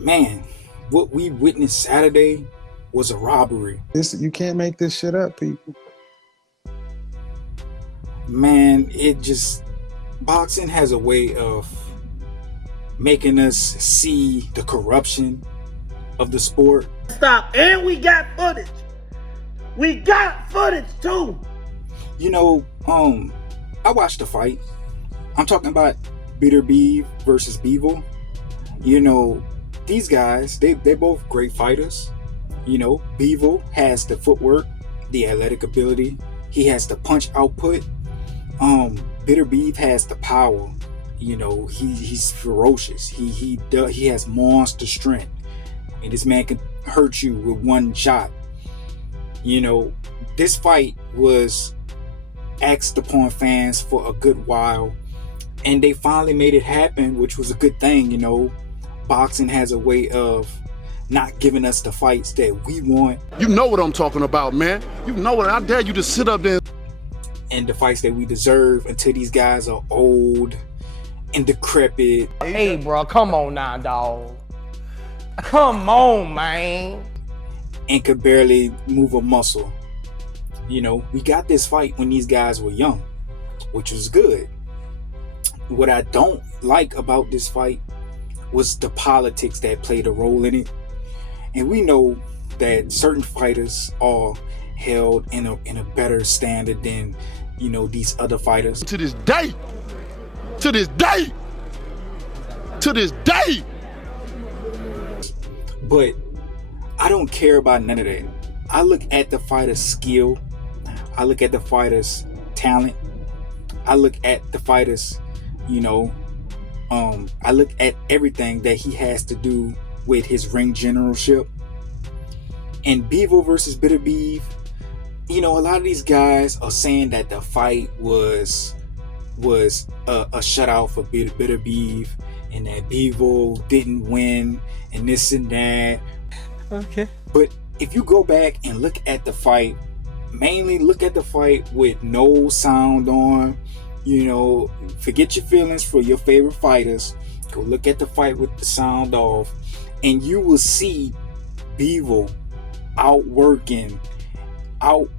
Man, what we witnessed Saturday was a robbery. You can't make this shit up, people. Man, boxing has a way of making us see the corruption of the sport. Stop. And we got footage. We got footage too. I watched the fight. I'm talking about Beterbiev versus Bivol. These guys, they're both great fighters. Bivol has the footwork, the athletic ability. He has the punch output. Beterbiev has the power. He's ferocious. He has monster strength, and this man can hurt you with one shot. This fight was asked upon fans for a good while, and they finally made it happen, which was a good thing. Boxing has a way of not giving us the fights that we want. You know what I'm talking about, man. You know what? I dare you to sit up there. And the fights that we deserve until these guys are old and decrepit. Hey, bro, come on now, dog. Come on, man. And could barely move a muscle. We got this fight when these guys were young, which was good. What I don't like about this fight was the politics that played a role in it. And we know that certain fighters are held in a better standard than these other fighters. To this day. But I don't care about none of that. I look at the fighter's skill. I look at the fighter's talent. I look at the fighter's, I look at everything that he has to do with his ring generalship. And Bivol versus Beterbiev, a lot of these guys are saying that the fight was a shutout for Beterbiev, and that Bivol didn't win, and this and that. Okay. But if you go back and look at the fight, mainly look at the fight with no sound on, forget your feelings for your favorite fighters. Go look at the fight with the sound off, and you will see Bivol outworking, out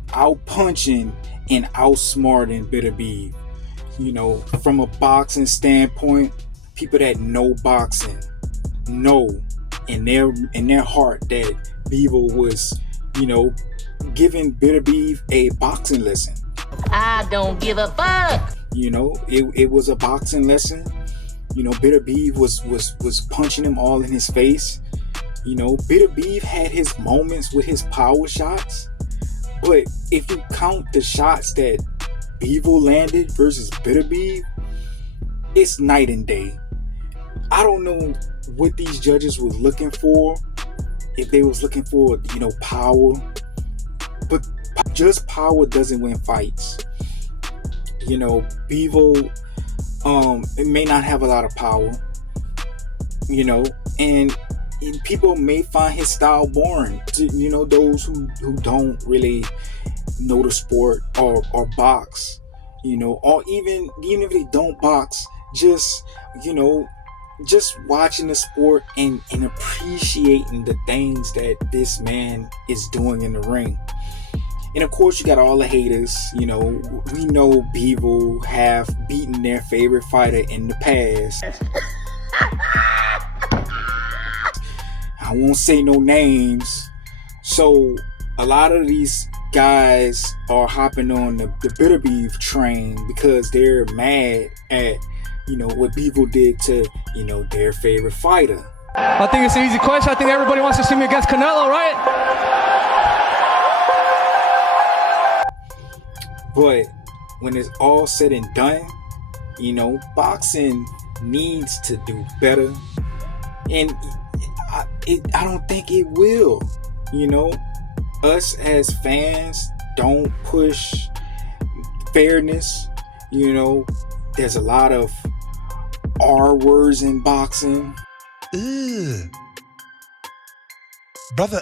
punching, and outsmarting Beterbiev. From a boxing standpoint, people that know boxing know in their heart that Bivol was, giving Beterbiev a boxing lesson. I don't give a fuck. It was a boxing lesson. Beterbiev was punching him all in his face. Beterbiev had his moments with his power shots, but if you count the shots that Bivol landed versus Beterbiev, it's night and day. I don't know what these judges were looking for. If they was looking for, power, but just power doesn't win fights. Bivol, it may not have a lot of power, and people may find his style boring to, those who don't really know the sport or box, or even if they don't box, just watching the sport and appreciating the things that this man is doing in the ring. And of course, you got all the haters. We know Bivol have beaten their favorite fighter in the past. I won't say no names. So a lot of these guys are hopping on the Beterbiev train because they're mad at what Bivol did to their favorite fighter. I think it's an easy question. I think everybody wants to see me against Canelo, right? But when it's all said and done, boxing needs to do better, and I don't think it will. Us as fans don't push fairness. There's a lot of R words in boxing. Brother,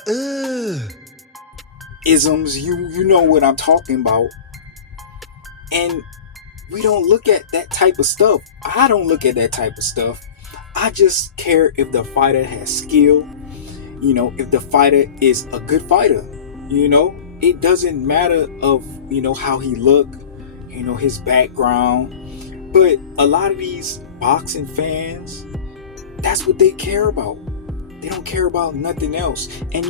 Isms, you know what I'm talking about. And we don't look at that type of stuff. I don't look at that type of stuff. I just care if the fighter has skill, if the fighter is a good fighter. It doesn't matter of how he look, his background. But a lot of these boxing fans, that's what they care about. They don't care about nothing else. And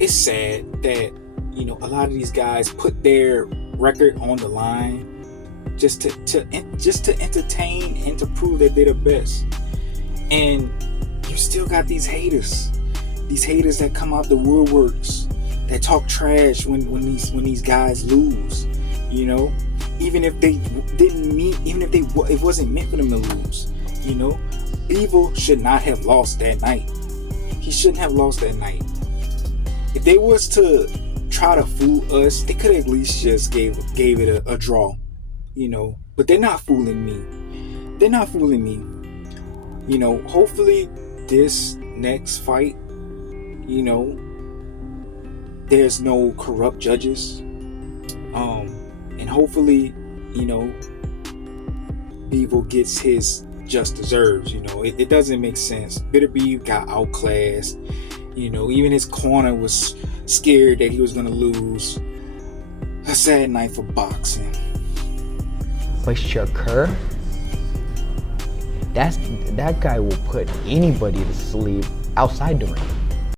it's sad that a lot of these guys put their record on the line just to entertain and to prove that they're the best. And you still got these haters that come out the woodworks, that talk trash when these guys lose. Even if they didn't mean, even if it wasn't meant for them to lose. Bivol should not have lost that night. He shouldn't have lost that night. If they was to try to fool us, they could at least just gave it a draw. But they're not fooling me. Hopefully this next fight, there's no corrupt judges. And hopefully, Bivol gets his just deserves. It doesn't make sense. Beterbiev got outclassed. Even his corner was scared that he was going to lose. A sad night for boxing. But Shakur, that guy will put anybody to sleep outside the ring.